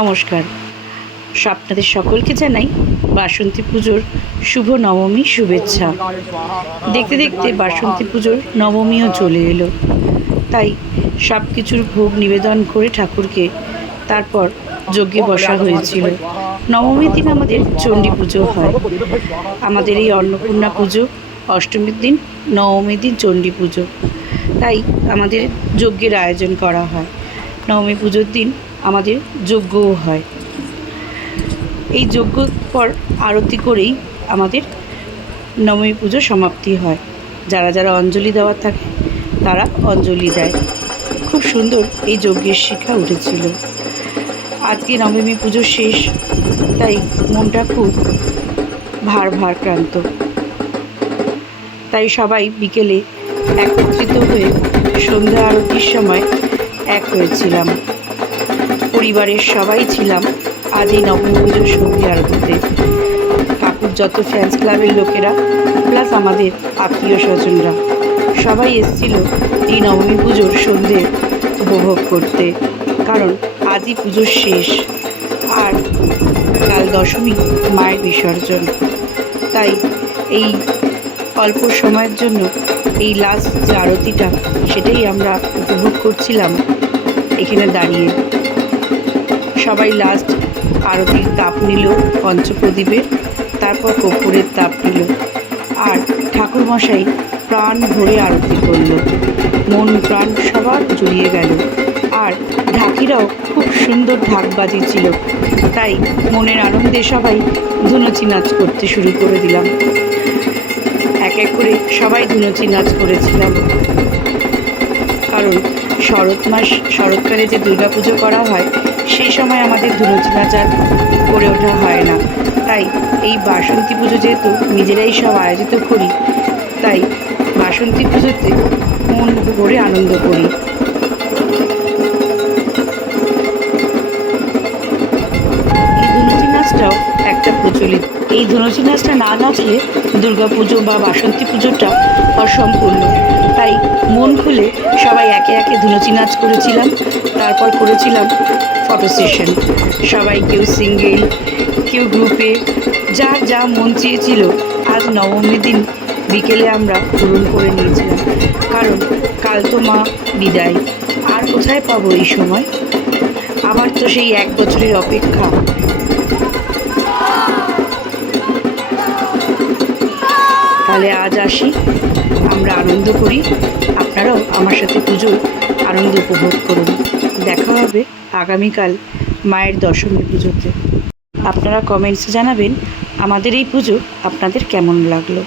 নমস্কার। আপনাদের সকলকে জানাই বাসন্তী পুজোর শুভ নবমী শুভেচ্ছা। দেখতে দেখতে বাসন্তী পুজোর নবমীও চলে এলো, তাই সব কিছুর ভোগ নিবেদন করে ঠাকুরকে তারপর যজ্ঞে বসা হয়েছিল। নবমীর দিন আমাদের চণ্ডী পুজো হয়। আমাদের এই অন্নপূর্ণা পুজো অষ্টমীর দিন, নবমীর দিন চণ্ডী পুজো, তাই আমাদের যজ্ঞের আয়োজন করা হয়। নবমী পুজোর দিন আমাদের যজ্ঞও হয়। এই যজ্ঞর পর আরতি করেই আমাদের নবমী পুজো সমাপ্তি হয়। যারা যারা অঞ্জলি দেওয়ার থাকে তারা অঞ্জলি দেয়। খুব সুন্দর এই যজ্ঞের শিখা উঠেছিল। আজকে নবমী পুজো শেষ, তাই মনটা খুব ভারাক্রান্ত। তাই সবাই বিকেলে একত্রিত হয়ে সন্ধ্যা আরতির সময় এক হয়েছিলাম। পরিবারের সবাই ছিলাম আজ এই নবমী পুজোর সন্ধ্যা আরতিতে। কাকুর যত ফ্যান্স ক্লাবের লোকেরা প্লাস আমাদের আত্মীয় স্বজনরা সবাই এসেছিল এই নবমী পুজোর সন্ধে উপভোগ করতে, কারণ আজই পুজোর শেষ আর কাল দশমী মায়ের বিসর্জন। তাই এই অল্প সময়ের জন্য এই লাস্ট যে আরতিটা সেটাই আমরা উপভোগ করছিলাম এখানে দাঁড়িয়ে। সবাই লাস্ট আরতির তাপ নিল পঞ্চপ্রদীপের, তারপর কর্পূরের তাপ নিল, আর ঠাকুরমশাই প্রাণ ভরে আরতি করল। মন প্রাণ সবার জুড়িয়ে গেল। আর ঢাকিরাও খুব সুন্দর ঢাক বাজিয়েছিল, তাই মনের আনন্দে সবাই ধুনুচি নাচ করতে শুরু করে দিলাম। এক এক করে সবাই ধুনুচি নাচ করেছিলাম, কারণ শরৎকালে যে দুর্গাপুজো করা হয় সেই সময় আমাদের ধুনুচি নাচ আর করে ওঠা হয় না। তাই এই বাসন্তী পুজো যেহেতু নিজেরাই সব আয়োজিত করি, তাই বাসন্তী পুজোতে মন ভরে আনন্দ করি। এই ধুনুচি নাচটাও একটা প্রচলিত। এই ধুনুচি নাচটা না নাচলে দুর্গাপুজো বা বাসন্তী পুজোটা অসম্পূর্ণ। তাই মন খুলে সবাই একে একে ধুনুচি নাচ করেছিলাম। তারপর করেছিলাম ফটো সেশন। সবাই কেউ সিঙ্গেল, কেউ গ্রুপে, যার যা মন চেয়েছিল আজ নবমীর দিন বিকেলে আমরা পূরণ করে নিয়েছিলাম। কারণ কাল তো মা বিদায়, আর কোথায় পাবো এই সময়? আবার তো সেই এক বছরের অপেক্ষা। তাহলে আজ আসি, আমরা আনন্দ করি, আপনারাও আমার সাথে পুজোর আনন্দ উপভোগ করুন। দেখা হবে আগামীকাল মায়ের দশমী পুজোতে। আপনারা কমেন্টসে জানাবেন আমাদের এই পুজো আপনাদের কেমন লাগলো।